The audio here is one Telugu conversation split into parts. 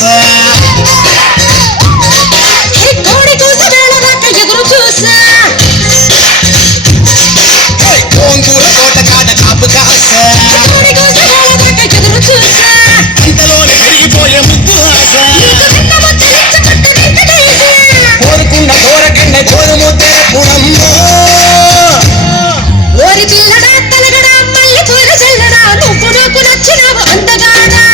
కాస కోడి కూస వేళ దాకా ఎదురు చూసా గోంగూర తోట కాడ కాపు కాస కోడి కూస వేళ దాకా ఎదురు చూసా అంతలోనే పెరిగిపోయే ముద్దు ఆశ కోరుకున్న కోరకన్నే కోరు ముద్దే పుణమ్మో ఓరి పిల్లడా తలగడా మళ్ళీ పూల చల్లడా నువ్వు నాకు నచ్చినావు అందగాడా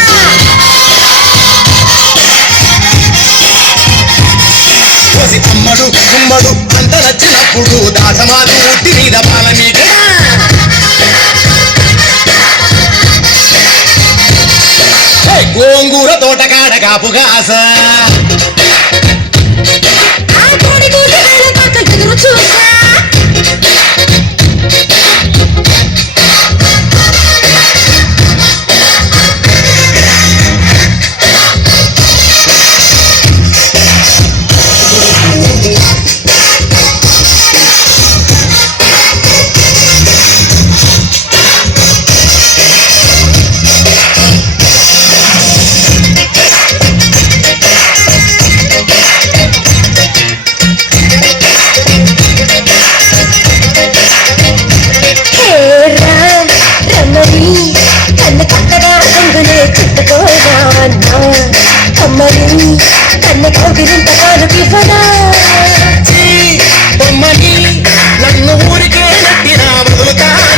కోసి అమ్మడు గుమ్మడు అంత నచ్చినప్పుడు దాసమాలు ఉట్టి మీద పాల మీద గోంగూర తోట కాడ కాపు కాస ఆ కోడి కూస వేళ దాకా ఎదురు చూసా కన్ను కట్టగా కొంగునే చుట్టుకోగా కమ్మని కన్ను కోగిలింత కాలుకి పదా బొమ్మని నన్ను ఊరికే నట్టినా వదులుతానా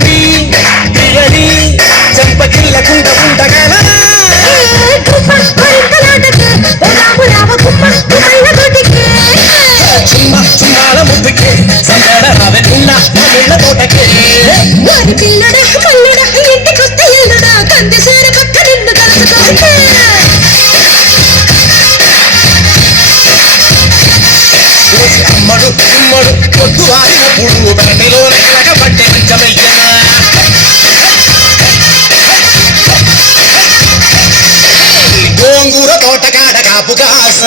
ప్రియని చెంపకిల్లకుండా ఉండగలనా చుమ్మాల ముద్దుకే సందడ రావెనున్నా నీళ్ళ తోటకే వారి పిల్లడా మల్లుడా ఇంటికొస్తే ఎల్లుడా కంది సేర పక్క నిన్ను కలుసుకుంటే కోసి అమ్మడు గుమ్మడు పొద్దు వారినప్పుడు బయటలోనే పట్టే మంచమయ్యనా గోంగూర తోట కాడ కాపు కాస